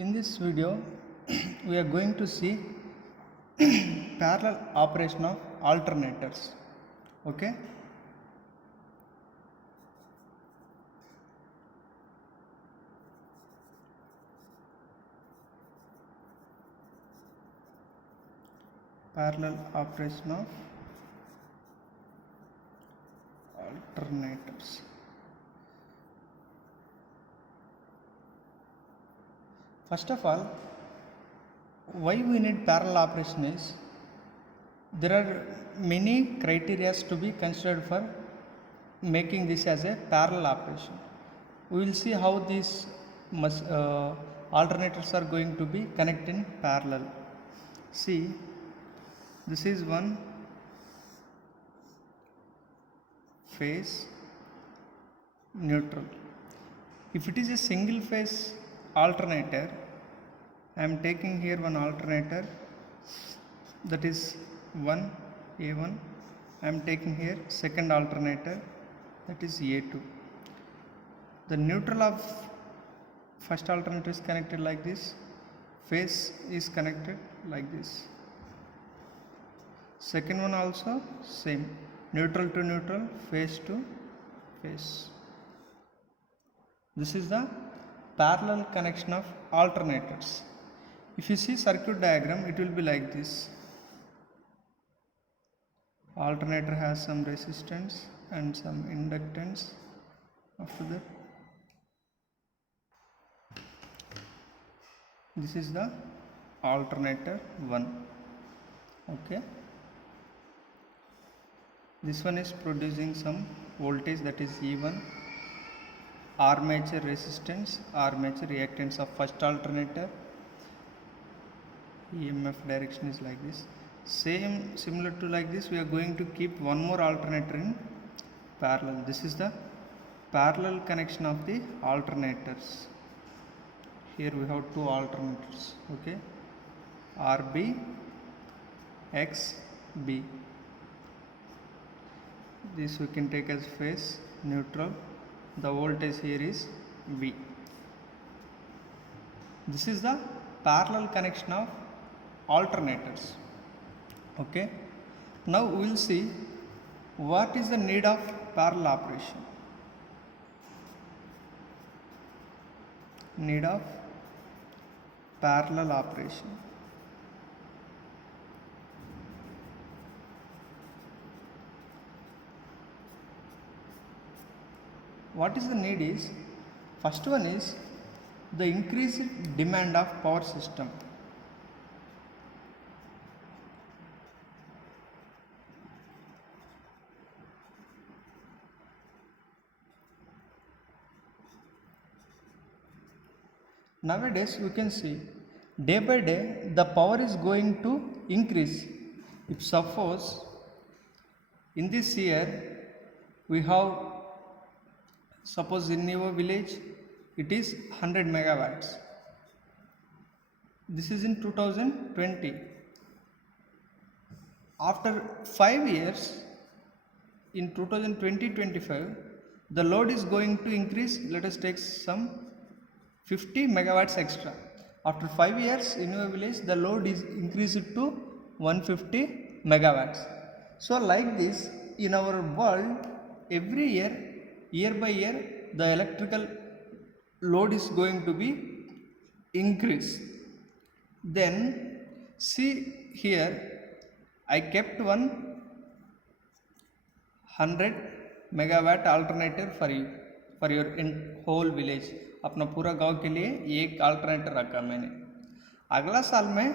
In this video, we are going to see parallel operation of alternators. Okay. Parallel operation of alternators. First of all, why we need parallel operation is there are many criteria to be considered for making this as a parallel operation. We will see how these alternators are going to be connected in parallel. See, this is one phase neutral. If it is a single phase alternator, I am taking here one alternator, that is 1 A1. I am taking here second alternator, that is A2. The neutral of first alternator is connected like this, phase is connected like this. Second one also same, neutral to neutral, phase to phase. This is the parallel connection of alternators. If you see circuit diagram, it will be like this. Alternator has some resistance and some inductance. After that, this is the alternator 1. Okay. This one is producing some voltage, that is E1. Armature resistance, armature reactance of first alternator. EMF direction is like this. Similar to like this, we are going to keep one more alternator in parallel. This is the parallel connection of the alternators. Here we have two alternators. Okay, RB, XB. This we can take as phase neutral. The voltage here is V. This is the parallel connection of alternators. Okay. Now we will see what is the need of parallel operation. Need of parallel operation. What is the need is, first one is the increased demand of power system. Nowadays we can see day by day the power is going to increase. If suppose in this year we have, suppose in your village it is 100 megawatts. This is in 2020. After 5 years, in 2020-25, the load is going to increase. Let us take some 50 megawatts extra. After 5 years in your village, the load is increased to 150 megawatts. So like this, in our world, every year by year, the electrical load is going to be increased. Then see here, I kept one 100 megawatt alternator for you, for your whole village. अपना पूरा गांव के लिए एक अल्टरनेटर रखा मैंने. अगला साल में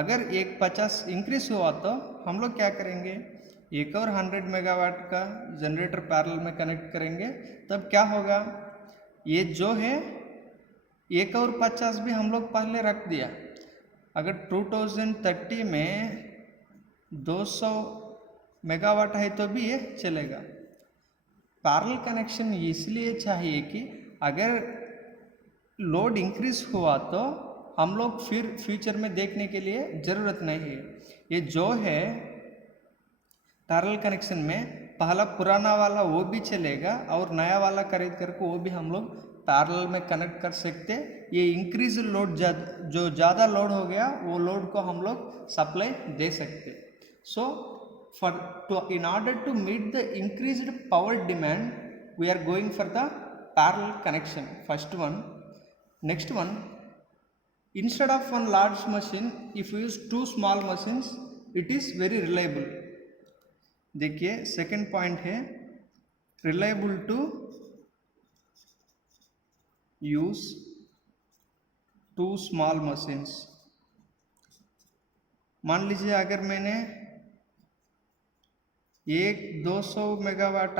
अगर एक 50 इंक्रीज हुआ तो हम लोग क्या करेंगे, एक और 100 मेगावाट का जनरेटर पैरेलल में कनेक्ट करेंगे. तब क्या होगा, ये जो है एक और 50 भी हम लोग पहले रख दिया. अगर 2030 में 200 मेगावाट है तो भी ये चलेगा. पैरेलल कनेक्शन इसलिए चाहिए कि अगर लोड इंक्रीज हुआ तो हम लोग फिर फ्यूचर में देखने के लिए ज़रूरत नहीं है. ये जो है पैरेलल कनेक्शन में, पहला पुराना वाला वो भी चलेगा और नया वाला खरीद करके वो भी हम लोग पैरेलल में कनेक्ट कर सकते। ये इंक्रीज लोड जो ज़्यादा लोड हो गया वो लोड को हम लोग सप्लाई दे सकते। सो in order to meet the increased power demand, we are going for the parallel connection, first one. Next one, instead of one large machine, if we use two small machines, it is very reliable. देखिए second point है reliable to use two small machines. मान लीजिए अगर मैंने एक 200 मेगावाट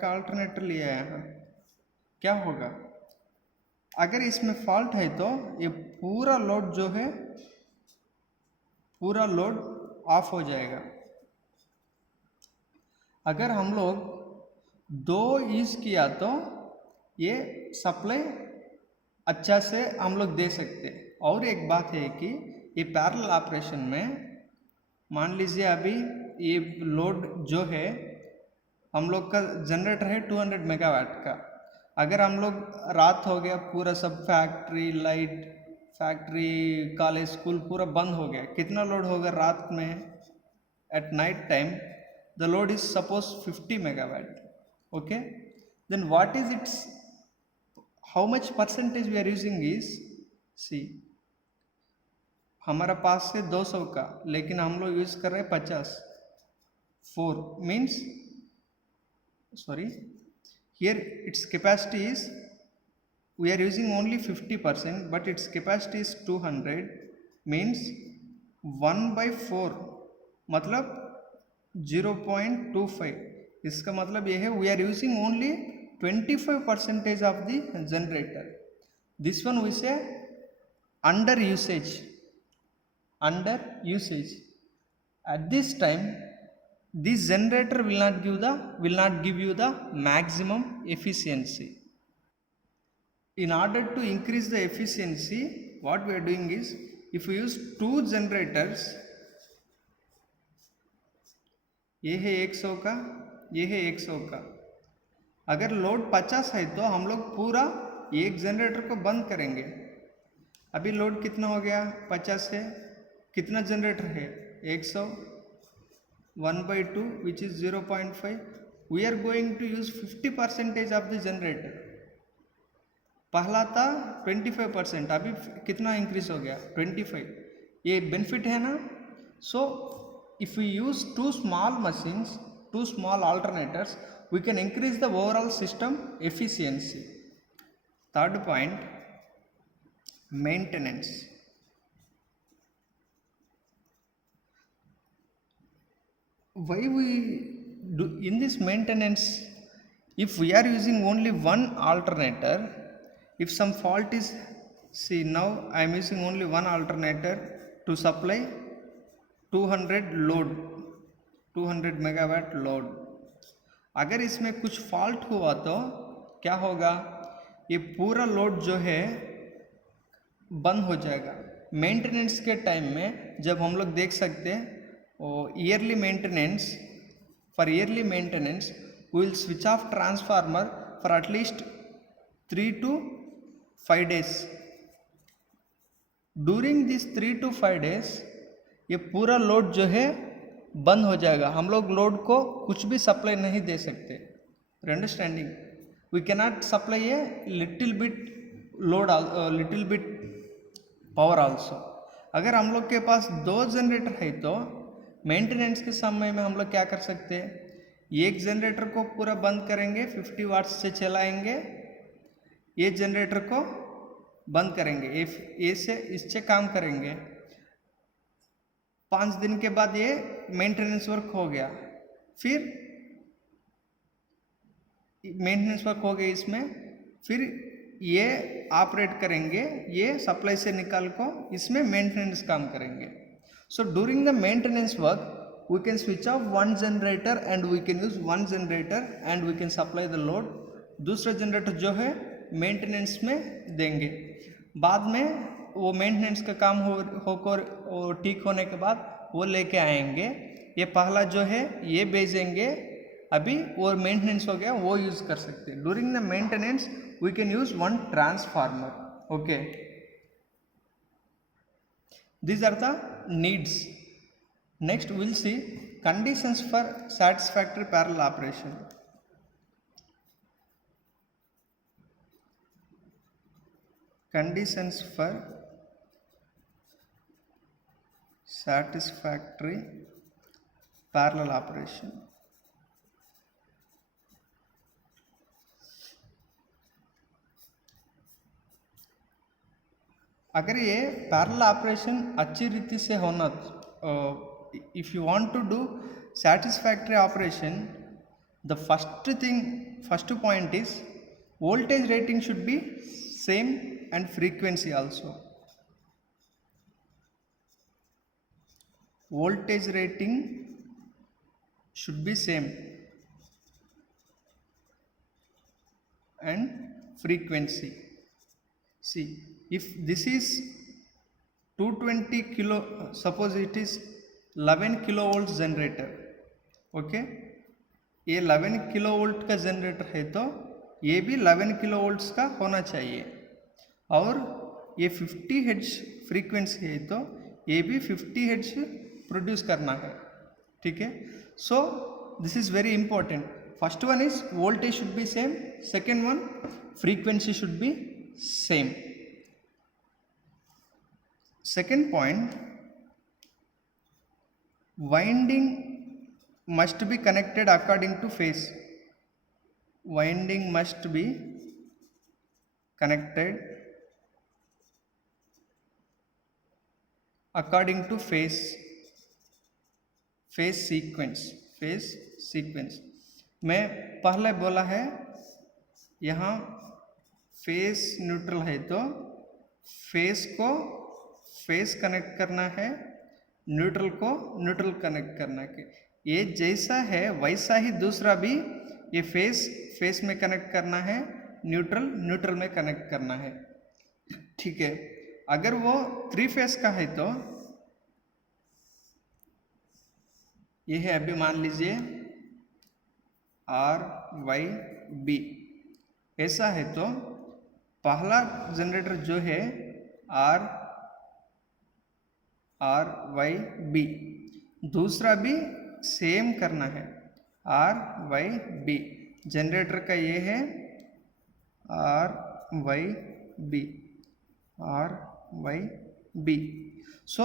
का अल्टरनेटर लिया है यहाँ, क्या होगा? अगर इसमें फॉल्ट है तो ये पूरा लोड जो है पूरा लोड ऑफ हो जाएगा। अगर हम लोग 2 यूज़ किया तो ये सप्लाई अच्छा से हम लोग दे सकते। और एक बात है कि ये पैरेलल ऑपरेशन में मान लीजिए अभी ये लोड जो है हम लोग का जनरेटर है 200 मेगावाट का। अगर हम लोग रात हो गया, पूरा सब factory light, factory college school पूरा बंद हो गया, कितना लोड होगा रात में? At night time the load is suppose 50 megawatt, okay, then what is its how much percentage we are using is, see हमारा पास है 200 का, लेकिन हम लोग यूज कर रहे हैं 50। 4 means sorry, here its capacity is we are using only 50%, but its capacity is 200, means 1/4 मतलब 0.25। इसका मतलब ये है we are using only 25% of the generator. This one we say under usage. At this time this generator will not give you the maximum efficiency. In order to increase the efficiency, what we are doing is, if we use 2 generators, ये है 100 का, ये है 100 का, अगर लोड 50 है तो हम लोग पूरा एक जनरेटर को बंद करेंगे। अभी लोड कितना हो गया? 50 है, कितना जनरेटर है? 100, 1/2 which is 0.5. We are going to use 50% of the generator. पहला था 25%, अभी कितना इंक्रीज हो गया? 25। ये बेनिफिट है ना? सो if we use 2 small machines, 2 small alternators, we can increase the overall system efficiency. Third point, maintenance. Why we do in this maintenance? If we are using only one alternator, if some fault is, see now I am using only one alternator to supply 200 load, 200 megawatt load. अगर इसमें कुछ फॉल्ट हुआ तो क्या होगा? ये पूरा लोड जो है बंद हो जाएगा। मेंटेनेंस के टाइम में जब हम लोग देख सकते हैं yearly maintenance, for yearly maintenance we will switch off transformer for at least 3 to 5 days. During these 3 to 5 days ये पूरा लोड जो है बंद हो जाएगा। हम लोग लोड को कुछ भी सप्लाई नहीं दे सकते। Understanding? We cannot supply a little bit load, little bit power also. अगर हम लोग के पास 2 जनरेटर है तो मेंटेनेंस के समय में हम लोग क्या कर सकते हैं? एक जनरेटर को पूरा बंद करेंगे, 50 वाट्स से चलाएंगे, ये जनरेटर को बंद करेंगे, इससे काम करेंगे। 5 दिन के बाद ये मेंटेनेंस वर्क हो गया, फिर मेंटेनेंस वर्क हो गया इसमें, फिर ये ऑपरेट करेंगे, ये सप्लाई से निकाल को इसमें मेंटेनेंस काम करेंगे। So during the maintenance work we can switch off one generator and we can use one generator and we can supply the load. दूसरा जनरेटर जो है मेंटेनेंस में देंगे। बाद में वो मेंटेनेंस का काम होकर ठीक होने के बाद वो लेके आएंगे। ये पहला जो है ये भेजेंगे अभी वो मेंटेनेंस हो गया, वो यूज कर सकते हैं. During the maintenance we can use one transformer. Okay, these are the needs. Next we will see conditions for satisfactory parallel operation. Conditions for satisfactory parallel operation. अगर ये पैरेलल ऑपरेशन अच्छी रीति से होना, if you want to do satisfactory operation, the first point is voltage rating should be same and frequency also. Voltage rating should be same and frequency. See, if this is 220 kilo, suppose it is 11 kilovolts generator. Okay, ये 11 किलोवोल्ट का जनरेटर है तो ये भी 11 किलोवोल्ट्स का होना चाहिए, और ये 50 हर्ट्ज फ्रीक्वेंसी है तो ये भी 50 हर्ट्ज प्रोड्यूस करना है. ठीक है, so this is very important. First one is voltage should be same, second one frequency should be same. Second point, winding must be connected according to phase. Winding must be connected according to phase sequence. Phase sequence मैं पहले बोला है, यहाँ face neutral है तो फेस को face connect करना है, न्यूट्रल को न्यूट्रल कनेक्ट करना है. ये जैसा है वैसा ही दूसरा भी ये फेस में कनेक्ट करना है, न्यूट्रल में कनेक्ट करना है. ठीक है, अगर वो 3 फेस का है तो ये है, अभी मान लीजिए RYB ऐसा है तो पहला जनरेटर जो है RYB, दूसरा भी सेम करना है RYB. जनरेटर का ये है RYB. So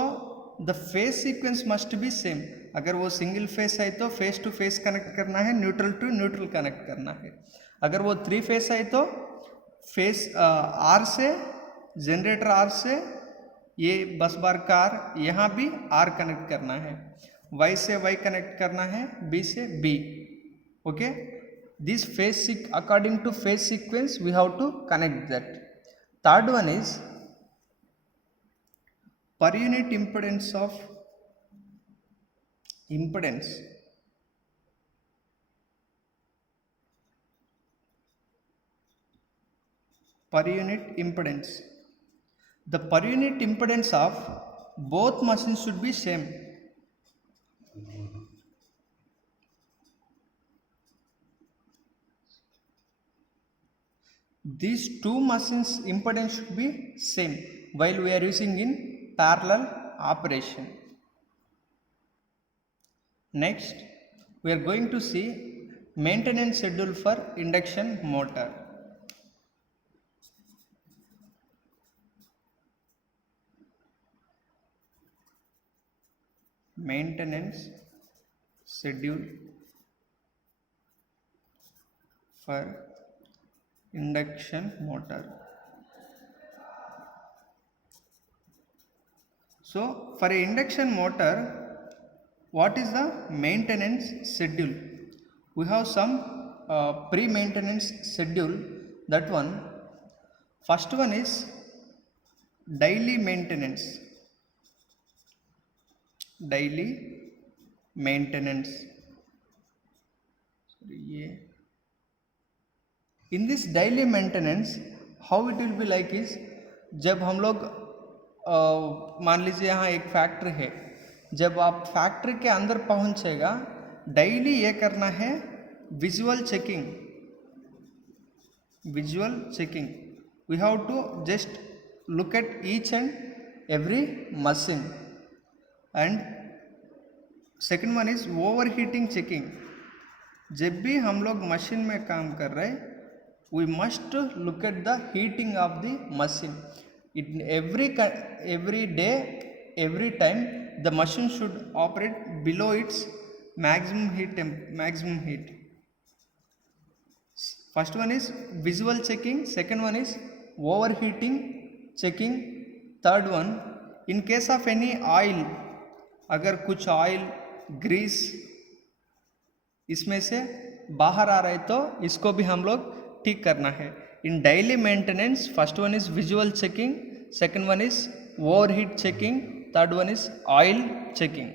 the face sequence must be same. अगर वो सिंगल फेस है तो फेस टू फेस कनेक्ट करना है, न्यूट्रल टू न्यूट्रल कनेक्ट करना है. अगर वो 3 फेस है तो फेस R से, जनरेटर R से ये बस बार का R, यहाँ भी R कनेक्ट करना है, Y से Y कनेक्ट करना है, B से B. Okay, this phase according to phase sequence we have to connect that. Third one is per unit impedance of impedance. Per unit impedance. The per unit impedance of both machines should be same. These two machines impedance should be same while we are using in parallel operation. Next, we are going to see maintenance schedule for induction motor. Maintenance schedule for induction motor. So for a induction motor, what is the maintenance schedule? We have some pre-maintenance schedule. That one, first one is daily maintenance. Daily maintenance. In this daily maintenance, how it will be like is, जब हम लोग मान लीजिए यहाँ एक फैक्ट्री है, जब आप फैक्ट्री के अंदर पहुँचेगा, डेली ये करना है visual checking. Visual checking. We have to just look at each and every machine. And second one is overheating checking. जब भी हम लोग मशीन में काम कर रहे we must look at the heating of the machine. It every day every time the machine should operate below its maximum heat. First one is visual checking, second one is overheating checking, third one in case of any oil, अगर कुछ oil Greece इसमें से बाहर आ रहे तो इसको भी हम लोग ठीक करना है. In daily maintenance first one is visual checking, second one is overheat checking, third one is oil checking.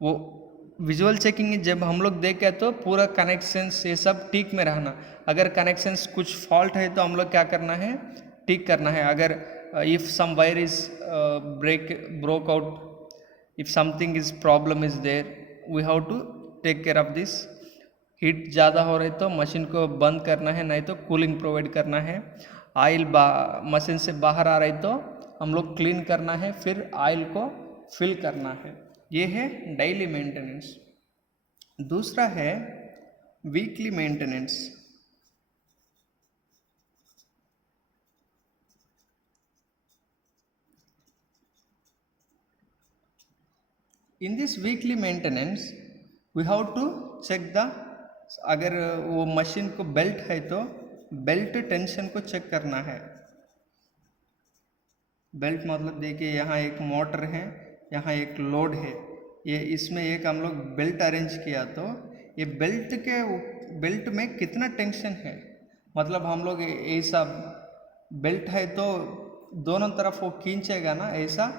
वो विजुअल चेकिंग जब हम लोग देखें तो पूरा कनेक्शंस ये सब ठीक में रहना. अगर कनेक्शंस कुछ फॉल्ट है तो हम लोग क्या करना है, ठीक करना है. अगर if some wire is broke out, if something is problem is there, we have to take care of this. Heat ज़्यादा हो रही तो मशीन को बंद करना है, नहीं तो कूलिंग प्रोवाइड करना है. ऑयल मशीन से बाहर आ रही तो हम लोग क्लीन करना है, फिर ऑयल को फिल करना है. ये है डेली मेंटेनेंस. दूसरा है weekly maintenance. In this weekly maintenance we have to check the, अगर वो मशीन को बेल्ट है तो बेल्ट टेंशन को चेक करना है. बेल्ट मतलब देखिए यहाँ एक मोटर है, यहाँ एक लोड है, ये इसमें एक हम लोग बेल्ट अरेंज किया तो ये बेल्ट में कितना टेंशन है, मतलब हम लोग ऐसा बेल्ट है तो दोनों तरफ वो खींचेगा ना ऐसा,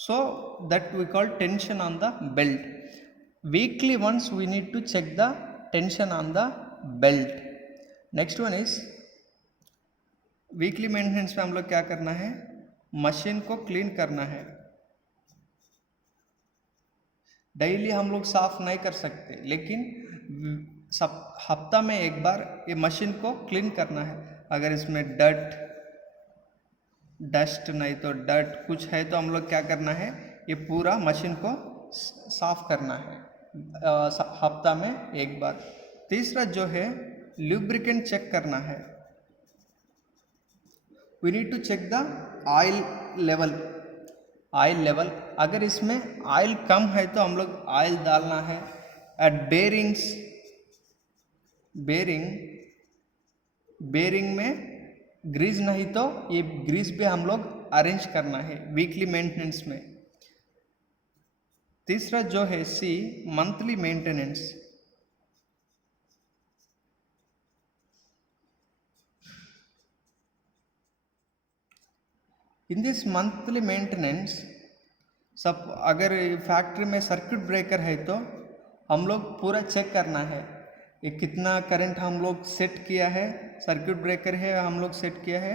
so that we call tension on the belt. Weekly once we need to check the tension on the belt. Next one is weekly maintenance में हम लोग क्या करना है, मशीन को क्लीन करना है. डेली हम लोग साफ नहीं कर सकते, लेकिन हफ्ता में एक बार ये मशीन को क्लीन करना है. अगर इसमें डस्ट नहीं तो डर्ट कुछ है तो हम लोग क्या करना है, ये पूरा मशीन को साफ करना है हफ्ता में एक बार. तीसरा जो है लुब्रिकेंट चेक करना है. We need to check the oil level. अगर इसमें ऑयल कम है तो हम लोग ऑयल डालना है. एट बेरिंग में ग्रीस नहीं तो ये ग्रीस भी हम लोग अरेंज करना है वीकली मेंटेनेंस में. तीसरा जो है C monthly maintenance. In this monthly maintenance सब, अगर फैक्ट्री में सर्किट ब्रेकर है तो हम लोग पूरा चेक करना है, ये कितना करंट हम लोग सेट किया है. सर्किट ब्रेकर है हम लोग सेट किया है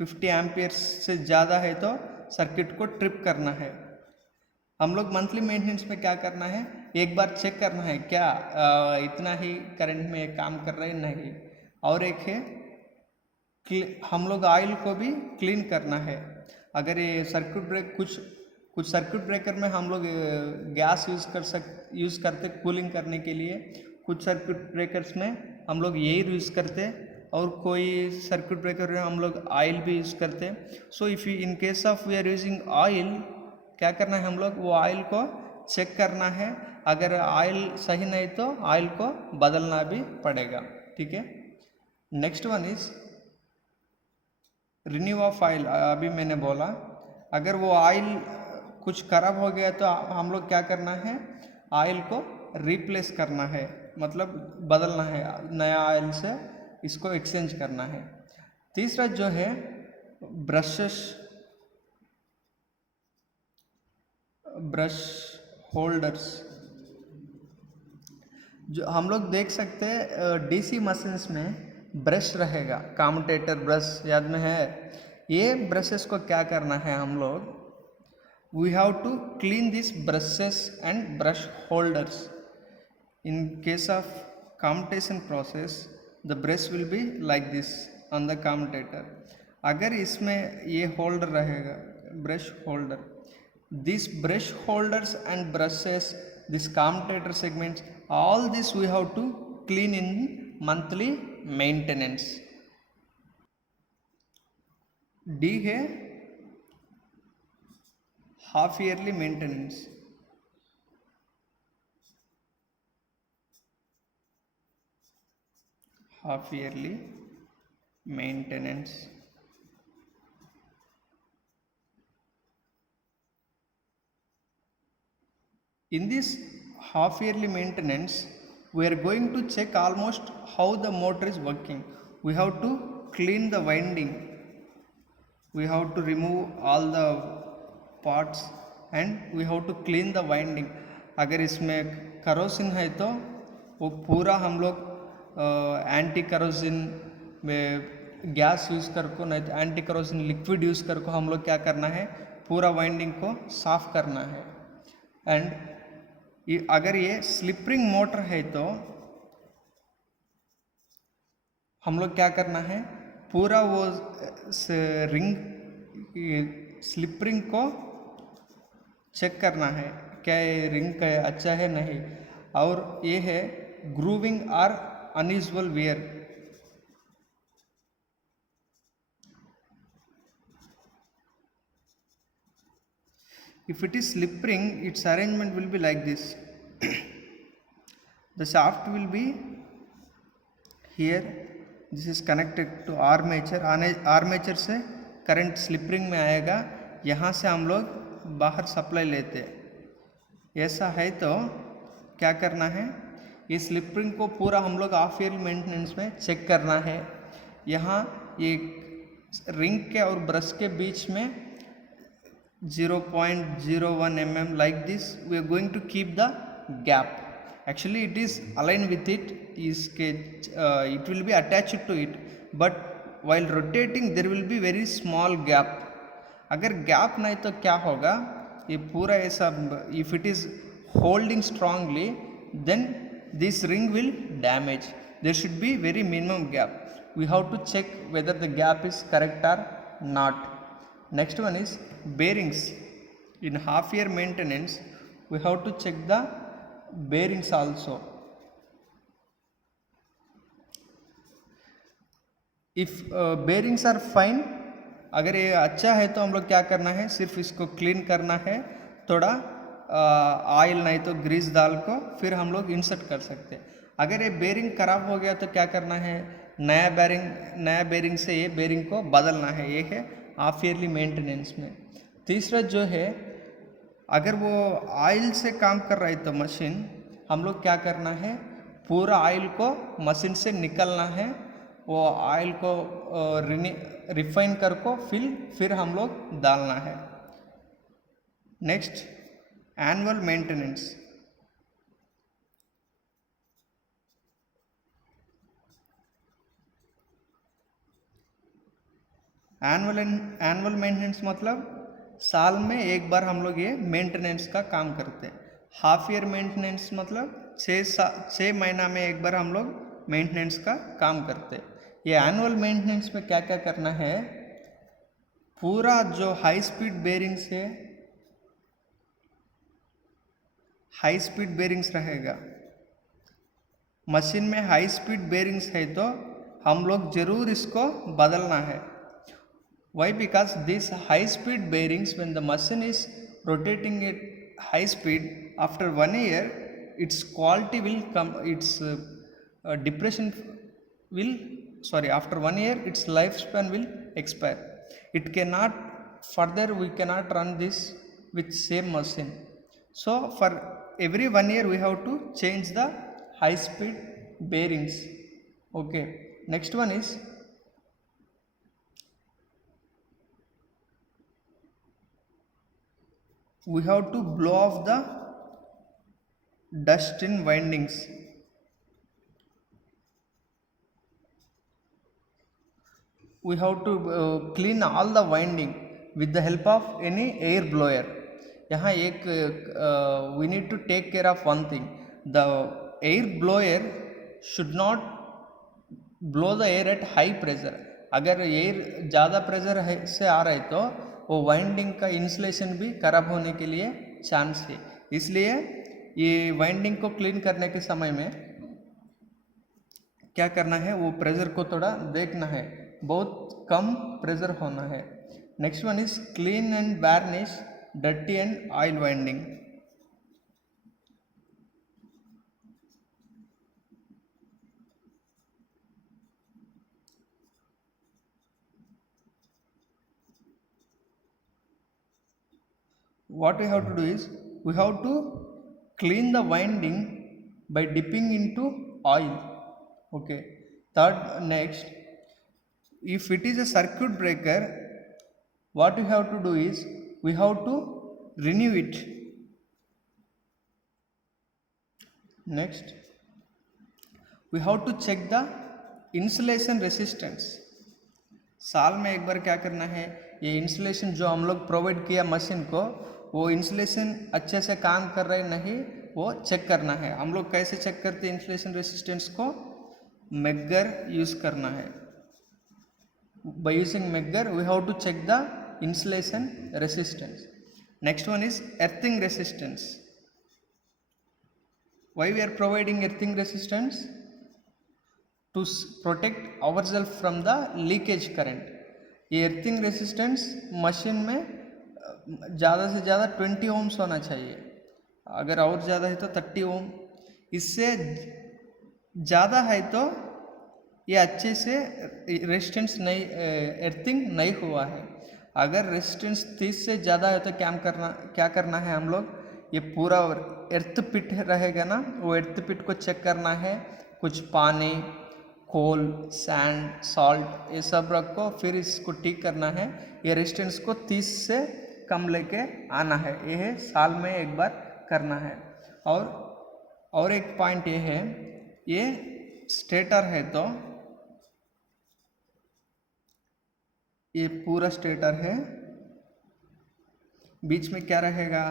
50 एम्पियर्स से ज़्यादा है तो सर्किट को ट्रिप करना है. हम लोग मंथली मेंटेनेंस में क्या करना है, एक बार चेक करना है क्या इतना ही करंट में काम कर रहे नहीं. और एक है हम लोग ऑयल को भी क्लीन करना है. अगर ये कुछ सर्किट ब्रेकर में हम लोग गैस यूज़ करते कूलिंग करने के लिए, कुछ सर्किट ब्रेकर्स में हम लोग यही यूज़ करते, और कोई सर्किट ब्रेकर में हम लोग ऑयल भी यूज़ करते. So if in case of we are using oil, क्या करना है हम लोग, वो ऑयल को चेक करना है. अगर ऑयल सही नहीं तो ऑयल को बदलना भी पड़ेगा. ठीक है. Next one is renew of oil. अभी मैंने बोला अगर वो ऑयल कुछ खराब हो गया तो हम लोग क्या करना है, ऑयल को रिप्लेस करना है, मतलब बदलना है, नया ऑयल से इसको एक्सचेंज करना है. तीसरा जो है ब्रश होल्डर्स. जो हम लोग देख सकते हैं डीसी मशीन्स में ब्रश रहेगा, कम्यूटेटर ब्रश याद में है. ये ब्रशेस को क्या करना है हम लोग, we have to clean this brushes and brush holders. In case of commutation process the brush will be like this on the commutator. अगर इसमें ये होल्डर रहेगा, brush holder, this brush holders and brushes, this commutator segments, all this we have to clean in monthly maintenance. D है half yearly maintenance. Half yearly maintenance. In this half yearly maintenance, we are going to check almost how the motor is working. We have to clean the winding, we have to remove all the parts and we have to clean the winding. अगर इसमें करोसिन है तो वो पूरा हम लोग एंटी करोसिन में गैस यूज़ करको, नहीं तो एंटी करोसिन लिक्विड यूज़ करको हम लोग क्या करना है, पूरा वाइंडिंग को साफ करना है. एंड अगर ये स्लिप रिंग मोटर है तो हम लोग क्या करना है, पूरा वो रिंग स्लिप रिंग को चेक करना है, क्या ये रिंग का अच्छा है नहीं. और ये है ग्रूविंग और unusual wear. If it is slip ring, its arrangement will be like this. The shaft will be here. This is connected to armature. Armature से करंट स्लिप रिंग में आएगा, यहाँ से हम लोग बाहर सप्लाई लेते हैं. ऐसा है तो क्या करना है, ये स्लिप रिंग को पूरा हम लोग हाफ ईयर मेंटेनेंस में चेक करना है. यहाँ ये रिंग के और ब्रश के बीच में 0.01 mm like this we are going to keep the gap. Actually it is aligned with it, it will be attached to it, but while rotating there will be very small gap. अगर gap नहीं तो क्या होगा, ये पूरा ऐसा, if it is holding strongly then this ring will damage. There should be very minimum gap. We have to check whether the gap is correct or not. Next one is bearings. In half year maintenance we have to check the bearings also. If bearings are fine, अगर ये अच्छा है तो हम लोग क्या करना है, सिर्फ इसको क्लीन करना है, थोड़ा ऑयल नहीं तो ग्रीस डाल को फिर हम लोग इंसर्ट कर सकते हैं. अगर ये बेरिंग खराब हो गया तो क्या करना है, नया बेरिंग से ये बेरिंग को बदलना है. ये है हाफ ईयरली मेंटेनेंस में. तीसरा जो है, अगर वो ऑयल से काम कर रहा है तो मशीन, हम लोग क्या करना है, पूरा ऑयल को मशीन से निकलना है, वो ऑयल को रिफाइन कर को फिर हम लोग डालना है. Next annual maintenance. Annual maintenance मतलब साल में एक बार हम लोग ये मेंटेनेंस का काम करते हैं. हाफ ईयर मेंटेनेंस मतलब 6 महीना में एक बार हम लोग मेंटेनेंस का काम करते हैं. ये एनुअल मेंटेनेंस में क्या क्या करना है, पूरा जो हाई स्पीड बेरिंग्स है, हाई स्पीड बेरिंग्स रहेगा, मशीन में हाई स्पीड बेरिंग्स है तो हम लोग जरूर इसको बदलना है. Why? Because these high speed bearings, when the machine is rotating at high speed, after 1 year its quality will come, its depression will, after 1 year its lifespan will expire. It cannot further, we cannot run this with same machine. So for every 1 year we have to change the high speed bearings. Okay, next one is we have to blow off the dust in windings. We have to clean all the winding with the help of any air blower. यहाँ एक we need to take care of one thing. The air blower should not blow the air at high pressure. अगर एयर ज़्यादा प्रेशर से आ रहा है तो वो वाइंडिंग का इंसुलेशन भी खराब होने के लिए चांस है। इसलिए ये वाइंडिंग को क्लीन करने के समय में क्या करना है, वो प्रेशर को थोड़ा देखना है, बहुत कम प्रेशर होना है। Next one is clean and varnish dirty and oil winding. What we have to do is we have to clean the winding by dipping into oil. Okay, third, next, if it is a circuit breaker, what we have to do is we have to renew it. Next, we have to check the insulation resistance. साल में एक बार क्या करना है, ये इंसुलेशन जो हम लोग प्रोवाइड किया मशीन को, वो इंसुलेशन अच्छे से काम कर रहे नहीं, वो चेक करना है। हम लोग कैसे चेक करते हैं इंसुलेशन रेसिस्टेंस को? मेगर यूज़ करना है। By using megger we have to check the insulation resistance. Next one is earthing resistance. Why we are providing earthing resistance? To protect ourself from the leakage current. ये earthing resistance machine में ज़्यादा से ज़्यादा 20 ओम्स होना चाहिए, अगर और ज़्यादा है तो 30 ओम। इससे ज़्यादा है तो ये अच्छे से रेजिस्टेंस नहीं, एर्थिंग नहीं हुआ है। अगर रेजिस्टेंस 30 से ज़्यादा है तो क्या करना है हम लोग, ये पूरा एर्थ पिट रहेगा ना, वो एर्थ पिट को चेक करना है। कुछ पानी, कोल, सैंड, सॉल्ट, ये सब रखो, फिर इसको ठीक करना है। ये रेजिस्टेंस को 30 से कम लेके आना है, ये है साल में एक बार करना है। और एक पॉइंट ये है, ये स्टेटर है तो ये पूरा स्टेटर है, बीच में क्या रहेगा,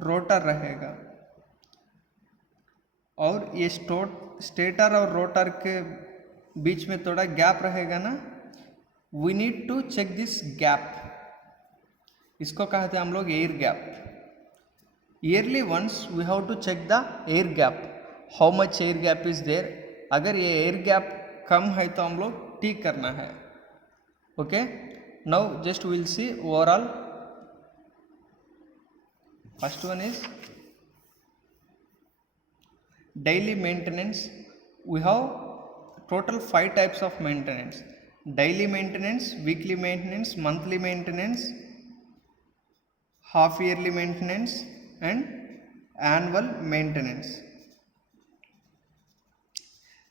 रोटर रहेगा। और ये स्टेटर और रोटर के बीच में थोड़ा गैप रहेगा ना, we need to check this gap. इसको कहते हैं हम लोग air gap. Yearly once we have to check the air gap, how much air gap is there. अगर ये एयर गैप कम है तो हम लोग ठीक करना है। Okay, now just will see overall. First one is daily maintenance. We have total 5 types of maintenance: daily maintenance, weekly maintenance, monthly maintenance, half yearly maintenance and annual maintenance.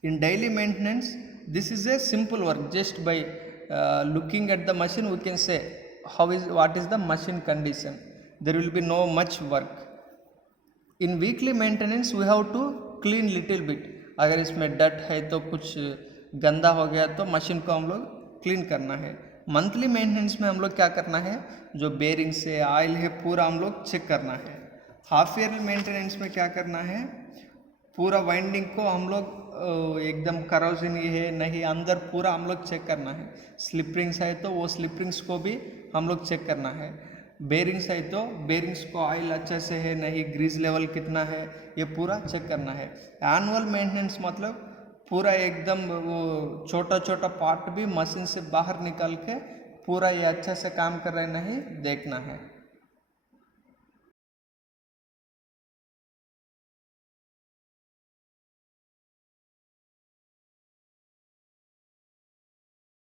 In daily maintenance, this is a simple work. Just by looking at the machine we can say what is the machine condition. There will be no much work. In weekly maintenance we have to clean little bit. अगर इसमें डट है तो कुछ गंदा हो गया तो मशीन को हम लोग क्लीन करना है। मंथली मेंटेनेंस में हम लोग क्या करना है, जो बेरिंग से ऑयल है पूरा हम लोग चेक करना है। हाफ ईयरली मेंटेनेंस में क्या करना है, पूरा वाइंडिंग को हम लोग एकदम करोजन है नहीं, अंदर पूरा हम लोग चेक करना है। स्लिपरिंग्स है तो वो स्लिपरिंग्स को भी हम लोग चेक करना है। बेरिंग्स है तो बेरिंग्स को ऑयल अच्छे से है नहीं, ग्रीस लेवल कितना है, ये पूरा चेक करना है। एनुअल मेंटेनेंस मतलब पूरा एकदम वो छोटा छोटा पार्ट भी मशीन से बाहर निकाल के पूरा ये अच्छे से काम कर रहे नहीं देखना है।